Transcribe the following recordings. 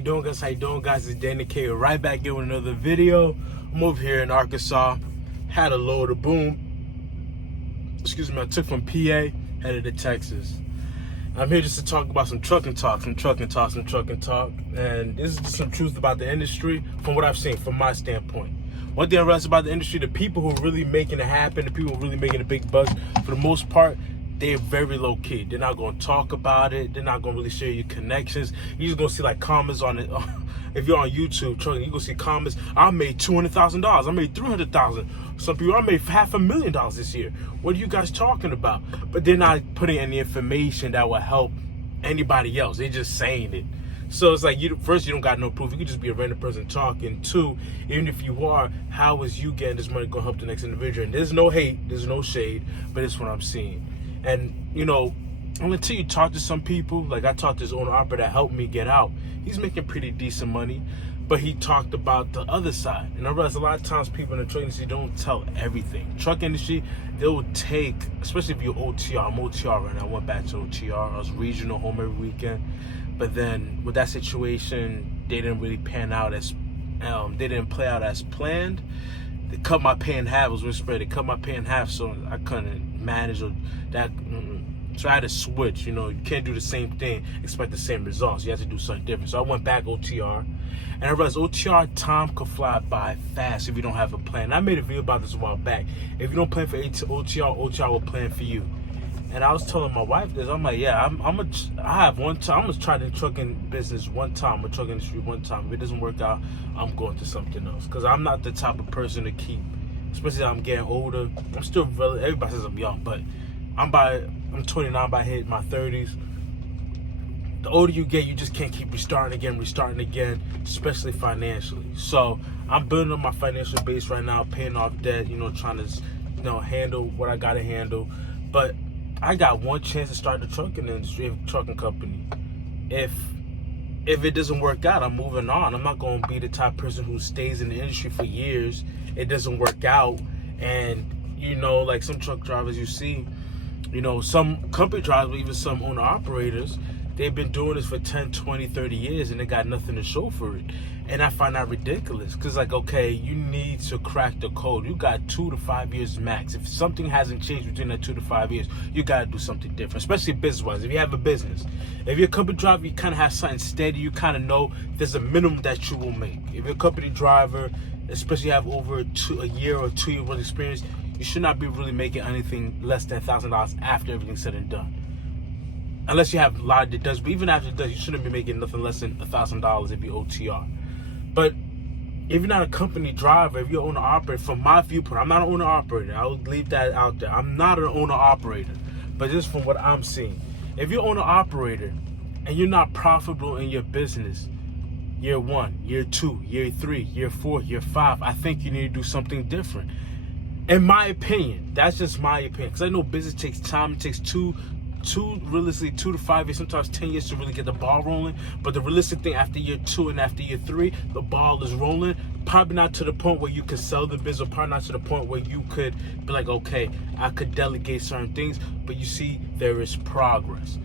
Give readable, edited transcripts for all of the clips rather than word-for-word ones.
How you doing, guys? It's Danny K. Right back in with another video. I'm over here in Arkansas. Had a load of boom. I took from PA, headed to Texas. I'm here just to talk about some trucking talk. And this is just some truth about the industry from what I've seen, from my standpoint. One thing I realized about the industry, the people who are really making it happen, the people who are really making the big bucks, for the most part, they're very low key. They're not going to talk about it. They're not going to really share your connections. You're just going to see like comments on it. If you're on YouTube, trucking, you're going to see comments. I made $200,000. I made $300,000. Some people, I made $500,000 this year. What are you guys talking about? But they're not putting any information that will help anybody else. They're just saying it. So it's like, first, you don't got no proof. You could just be a random person talking. Two, even if you are, how is you getting this money going to help the next individual? And there's no hate, there's no shade, but it's what I'm seeing. And, until you talk to some people, like I talked to this owner operator that helped me get out. He's making pretty decent money, but he talked about the other side. And I realized a lot of times people in the truck industry don't tell everything. Truck industry, they'll take, especially if you're OTR. I'm OTR right now. I went back to OTR. I was regional, home every weekend. But then with that situation, they didn't really pan out as, they didn't play out as planned. They cut my pay in half. It was whispered. They cut my pay in half, so I couldn't manage that. So I had to switch. You can't do the same thing, expect the same results. You have to do something different. So I went back OTR, and I realized OTR time could fly by fast if you don't have a plan. And I made a video about this a while back. If you don't plan for OTR, OTR will plan for you. And I was telling my wife this. I'm like, yeah, I have one time. I'm gonna try the trucking business one time, or trucking industry one time. If it doesn't work out, I'm going to something else. Because I'm not the type of person to keep, especially as I'm getting older. I'm still everybody says I'm young, but I'm 29, by hit my 30s. The older you get, you just can't keep restarting again, especially financially. So I'm building up my financial base right now, paying off debt, trying to, handle what I gotta handle. But I got one chance to start the trucking industry, trucking company. If it doesn't work out, I'm moving on. I'm not going to be the type of person who stays in the industry for years. It doesn't work out. And, like some truck drivers you see, some company drivers, even some owner operators, they've been doing this for 10, 20, 30 years and they got nothing to show for it. And I find that ridiculous because, okay, you need to crack the code. You got 2 to 5 years max. If something hasn't changed between that 2 to 5 years, you got to do something different, especially business-wise. If you have a business, if you're a company driver, you kind of have something steady. You kind of know there's a minimum that you will make. If you're a company driver, especially have over a year or 2 years worth of experience, you should not be really making anything less than $1,000 after everything's said and done. Unless you have a lot that does, but even after it does, you shouldn't be making nothing less than $1,000 if you're OTR. But if you're not a company driver, if you're an owner operator, from my viewpoint, I'm not an owner operator. I would leave that out there. I'm not an owner operator, but just from what I'm seeing, if you're an owner operator and you're not profitable in your business, year 1, year 2, year 3, year 4, year 5, I think you need to do something different. In my opinion, that's just my opinion. Because I know business takes time. It takes realistically 2 to 5 years, sometimes 10 years to really get the ball rolling. But the realistic thing, after year 2 and after year 3, the ball is rolling. Probably not to the point where you could sell the business, or probably not to the point where you could be like, okay, I could delegate certain things. But you see, there is progress.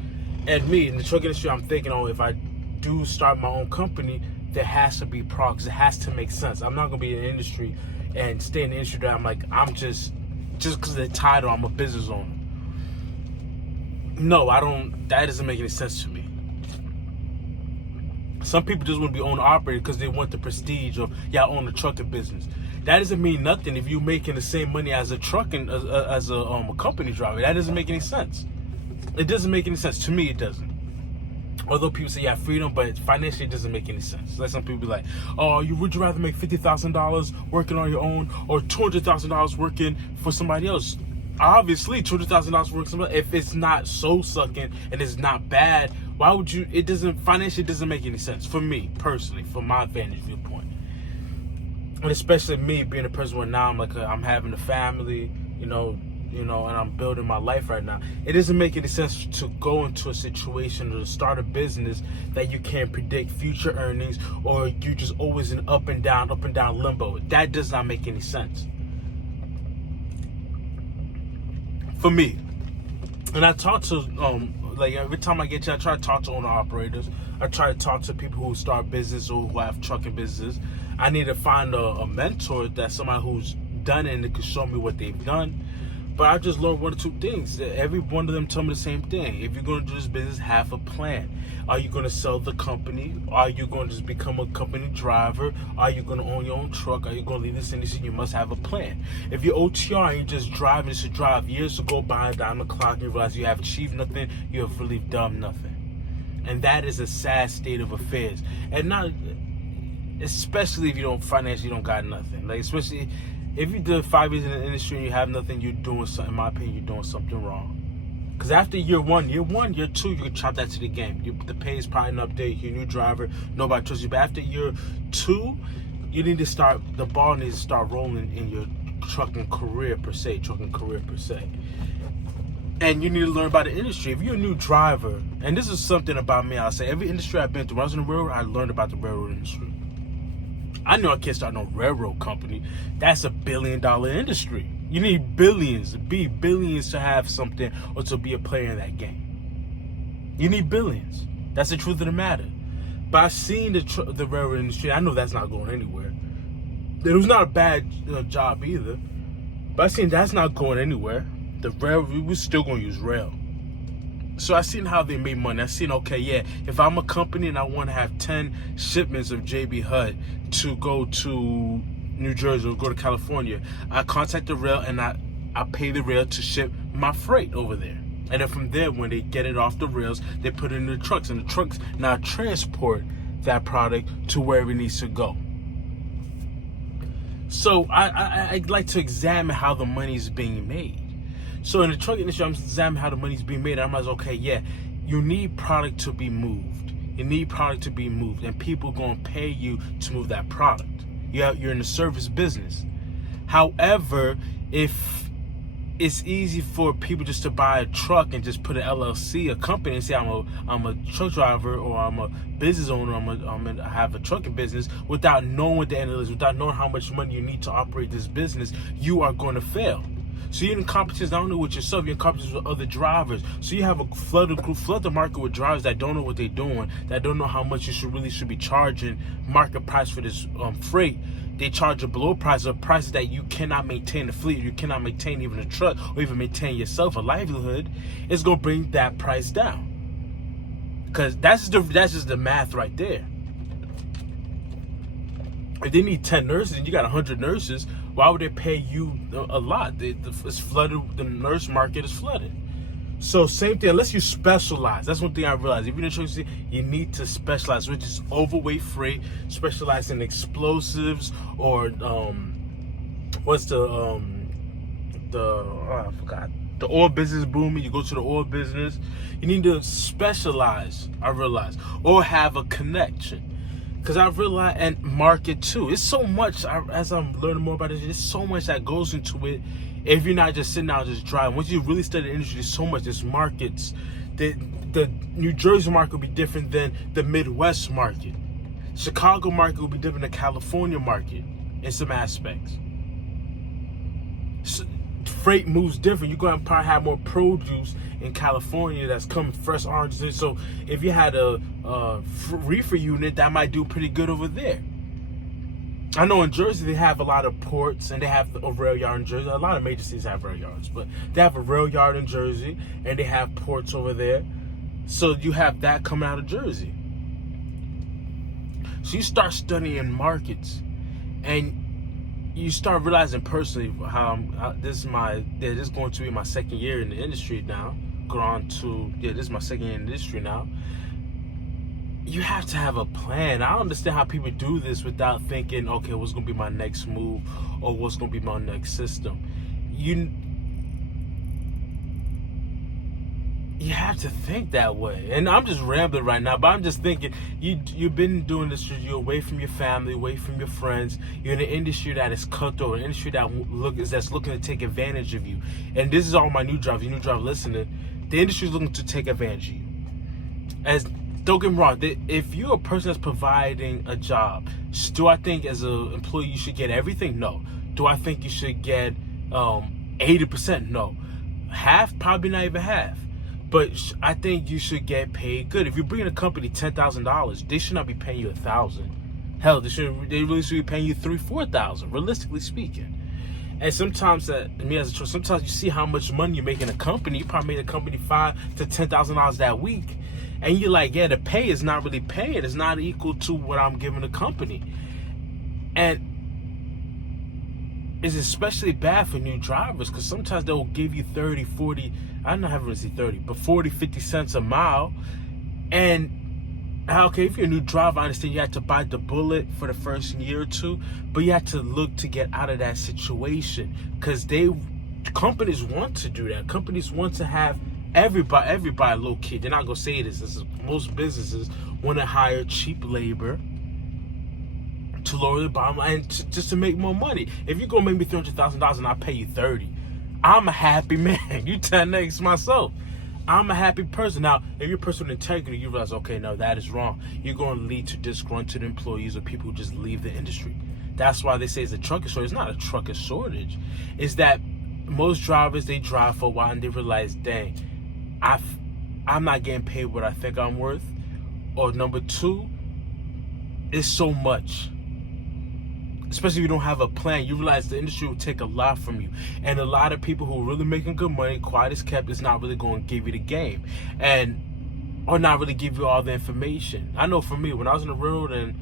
And me, in the truck industry, I'm thinking, if I do start my own company, there has to be progress. It has to make sense. I'm not going to be in the industry and stay in the industry that I'm just because of the title, I'm a business owner. No, I don't. That doesn't make any sense to me. Some people just want to be owner operator because they want the prestige of, I own a trucking business. That doesn't mean nothing if you're making the same money as a trucking as a company driver. That doesn't make any sense. It doesn't make any sense to me. It doesn't. Although people say you have freedom, but financially it doesn't make any sense. Like some people be like, would you rather make $50,000 working on your own or $200,000 working for somebody else? Obviously, $200,000 working for somebody. If it's not soul sucking and it's not bad, why would you? It doesn't financially doesn't make any sense for me personally, from my vantage viewpoint. And especially me being a person where now I'm having a family, and I'm building my life right now. It doesn't make any sense to go into a situation or to start a business that you can't predict future earnings, or you're just always in up and down limbo. That does not make any sense for me. And I talked to like every time I get you, I try to talk to owner operators. I try to talk to people who start business or who have trucking business. I need to find a mentor, that's somebody who's done it and that can show me what they've done. But I just learned one or two things. Every one of them tell me the same thing. If you're going to do this business, have a plan. Are you going to sell the company? Are you going to just become a company driver? Are you going to own your own truck? Are you going to leave this industry? You must have a plan. If you're OTR and you're just driving to drive years to go by down the clock and you realize you have achieved nothing, you have really done nothing. And that is a sad state of affairs. And not, especially if you don't financially, you don't got nothing. Like, especially if you did 5 years in the industry and you have nothing, you're doing something, in my opinion, you're doing something wrong. Because after year one, year two, you can chop that to the game. The pay is probably an update, you're a new driver, nobody trusts you. But after year two, you need to start, the ball needs to start rolling in your trucking career per se. And you need to learn about the industry. If you're a new driver, and this is something about me, I'll say, every industry I've been through, when I was in the railroad, I learned about the railroad industry. I know I can't start no railroad company. That's a $1 billion industry. You need billions to have something or to be a player in that game. You need billions. That's the truth of the matter. But I've seen the railroad industry. I know that's not going anywhere. It was not a bad job either. But I've seen that's not going anywhere. The railroad, we're still going to use rail. So I seen how they made money. I seen, okay, yeah, if I'm a company and I want to have 10 shipments of JB Hutt to go to New Jersey or go to California, I contact the rail and I pay the rail to ship my freight over there. And then from there, when they get it off the rails, they put it in the trucks, and the trucks now transport that product to wherever it needs to go. So I'd like to examine how the money is being made. So in the truck industry, I'm examining how the money's being made. I'm like, okay, yeah, you need product to be moved. You need product to be moved, and people going to pay you to move that product. You're in the service business. However, if it's easy for people just to buy a truck and just put an LLC, a company, and say I'm a truck driver or I'm a business owner, I have a trucking business, without knowing what the end is, without knowing how much money you need to operate this business, you are going to fail. So you're in competition not only with yourself, you're in competition with other drivers. So you have a flood the market with drivers that don't know what they're doing, that don't know how much you should be charging market price for this freight. They charge a below price, or prices that you cannot maintain the fleet, you cannot maintain even a truck, or even maintain yourself a livelihood. It's gonna bring that price down. Because that's just the math right there. If they need 10 nurses and you got 100 nurses, why would they pay you a lot? It's flooded. The nurse market is flooded. So same thing, unless you specialize. That's one thing I realized. If you're in the truck industry, you need to specialize, which is overweight freight, specialize in explosives, or I forgot. The oil business booming, you go to the oil business. You need to specialize, I realize, or have a connection. Because I realize, and market too. It's so much, as I'm learning more about it, there's so much that goes into it. If you're not just sitting down just driving. Once you really study the industry, there's so much. There's markets. The New Jersey market will be different than the Midwest market. Chicago market will be different than the California market in some aspects. So, freight moves different. You're going to probably have more produce in California that's coming fresh oranges. So if you had a reefer unit, that might do pretty good over there. I know in Jersey they have a lot of ports, and they have a rail yard in Jersey. A lot of major cities have rail yards, but they have a rail yard in Jersey, and they have ports over there. So you have that coming out of Jersey. So you start studying markets, and you start realizing personally how this is going to be my second year in the industry now. This is my second year in the industry now. You have to have a plan. I don't understand how people do this without thinking, okay, what's going to be my next move, or what's going to be my next system. You have to think that way. And I'm just rambling right now, but I'm just thinking, you've been doing this, you're away from your family, away from your friends. You're in an industry that is cutthroat, an industry that's looking to take advantage of you. And this is all my new drivers, listening. The industry is looking to take advantage of you. Don't get me wrong, if you're a person that's providing a job, do I think as an employee you should get everything? No. Do I think you should get 80%? No. Half? Probably not even half. But I think you should get paid good. If you're bringing a company $10,000, they should not be paying you $1,000. Hell, they really should be paying you $3,000-$4,000, realistically speaking. And sometimes sometimes you see how much money you make in a company. You probably made a company $5,000 to $10,000 that week, and you're like, yeah, the pay is not really paying. It's not equal to what I'm giving the company, and it's especially bad for new drivers because sometimes they'll give you 30, 40. I don't have really see 30, but 40, 50 cents a mile, and okay, if you're a new driver, I understand you have to bite the bullet for the first year or two, but you have to look to get out of that situation because companies want to do that. Companies want to have everybody low key. They're not gonna say this. Most businesses want to hire cheap labor to lower the bottom line and just to make more money. If you're gonna make me $300,000 and I pay you 30, I'm a happy man. You 10x myself. I'm a happy person. Now, if you're a person with integrity, you realize, okay, no, that is wrong. You're going to lead to disgruntled employees or people who just leave the industry. That's why they say it's a trucker shortage. It's not a trucker shortage. It's that most drivers, they drive for a while and they realize, dang, I'm not getting paid what I think I'm worth. Or number two, it's so much. Especially if you don't have a plan, you realize the industry will take a lot from you. And a lot of people who are really making good money, quiet as kept, is not really going to give you the game. Or not really give you all the information. I know for me, when I was on the road and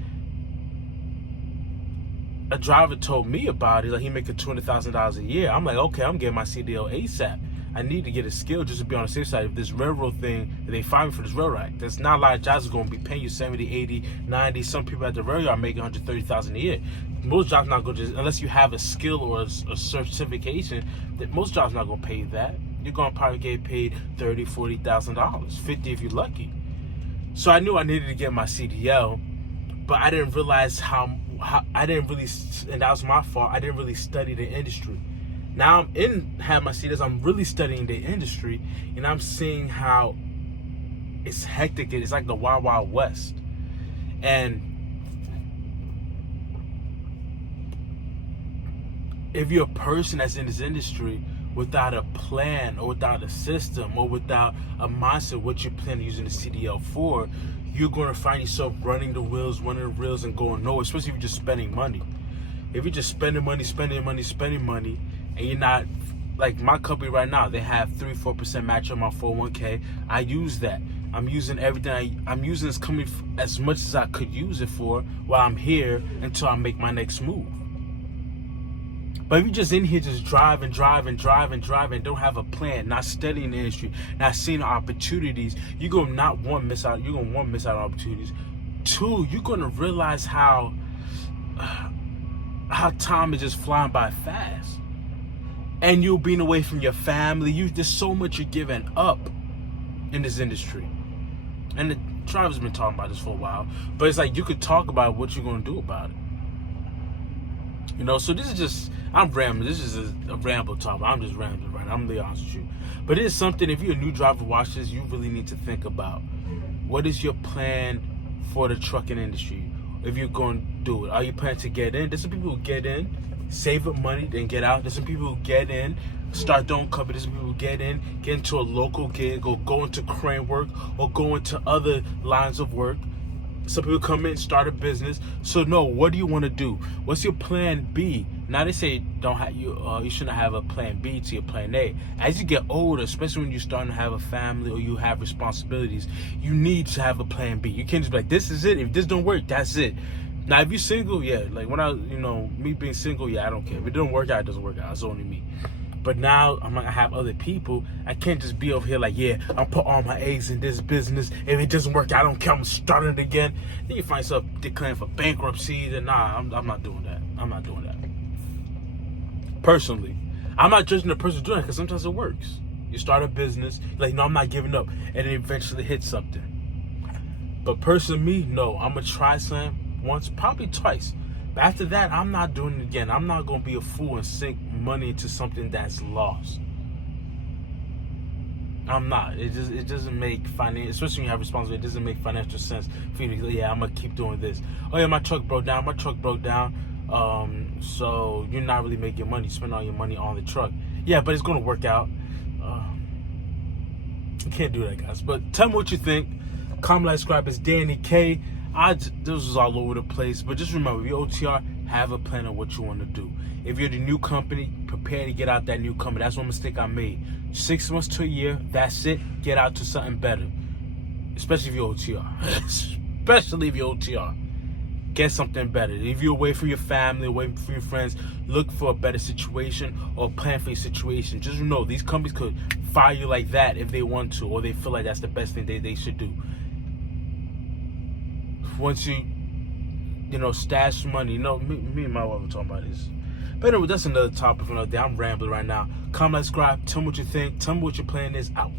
a driver told me about it, like he making $200,000 a year, I'm like, okay, I'm getting my CDL ASAP. I need to get a skill just to be on the safe side. If this railroad thing, if they fire me for this railroad, there's not a lot of jobs that's going to be paying you 70, 80, 90. Some people at the railroad are making $130,000 a year. Most jobs not going to, unless you have a skill or a certification, that most jobs not going to pay you that. You're going to probably get paid $30,000, $40,000, $50,000 if you're lucky. So I knew I needed to get my CDL, but I didn't realize how I didn't really, and that was my fault. I didn't really study the industry. Now have my CDLs, I'm really studying the industry, and I'm seeing how it's hectic. It's like the Wild Wild West. And if you're a person that's in this industry without a plan or without a system or without a mindset what you plan on using the CDL for, you're going to find yourself running the wheels and going nowhere, especially if you're just spending money. If you're just spending money, and you're not, like my company right now, they have 3-4% match on my 401k. I use that. I'm using everything. I'm using this company as much as I could use it for while I'm here until I make my next move. But if you're just in here just driving, and don't have a plan, not studying the industry, not seeing the opportunities, you're gonna miss out on opportunities. Two, you're gonna realize how time is just flying by fast. And you being away from your family, there's so much you're giving up in this industry. And the driver's been talking about this for a while, but it's like you could talk about what you're gonna do about it. You know, so this is just, I'm rambling. This is a ramble topic. I'm just rambling right now. I'm gonna be honest with you. But it is something, if you're a new driver watch this, you really need to think about. What is your plan for the trucking industry? If you're going to do it, are you planning to get in? There's some people who get in, save up money, then get out. There's some people who get in, start their own company. There's some people who get into a local gig, or go into crane work, or go into other lines of work. Some people come in, start a business. So no, what do you want to do? What's your plan B? Now they say you shouldn't have a plan B to your plan A. As you get older, especially when you're starting to have a family or you have responsibilities, you need to have a plan B. You can't just be like, this is it. If this don't work, that's it. Now, if you're single, yeah, like when me being single, yeah, I don't care. If it doesn't work out, it doesn't work out. It's only me. But now I'm gonna have other people. I can't just be over here like, yeah, I'm put all my eggs in this business. If it doesn't work out, I don't care. I'm starting it again. Then you find yourself declaring for bankruptcy. And nah, I'm not doing that. I'm not doing that. Personally, I'm not judging the person doing it because sometimes it works. You start a business, like, no, I'm not giving up, and it eventually hits something. But personally, me, no, I'm gonna try something once, probably twice. But after that, I'm not doing it again. I'm not going to be a fool and sink money into something that's lost. I'm not. It doesn't make financial, especially when you have responsibility, it doesn't make financial sense for you to go, yeah, I'm going to keep doing this. Oh, yeah, my truck broke down. So you're not really making money. You spend all your money on the truck. Yeah, but it's going to work out. You can't do that, guys. But tell me what you think. Comment, like, subscribe. It's Danny K. This was all over the place. But just remember, if you're OTR, have a plan of what you want to do. If you're the new company, prepare to get out that new company. That's one mistake I made. 6 months to a year, that's it. Get out to something better. Especially if you're OTR. Especially if you're OTR. Get something better. If you're away from your family, away from your friends, look for a better situation or plan for your situation. Just know these companies could fire you like that if they want to, or they feel like that's the best thing they should do. Once you stash money, me and my wife were talking about this. But anyway, that's another topic for another day. I'm rambling right now. Comment, subscribe, tell me what you think, tell me what your plan is. Out.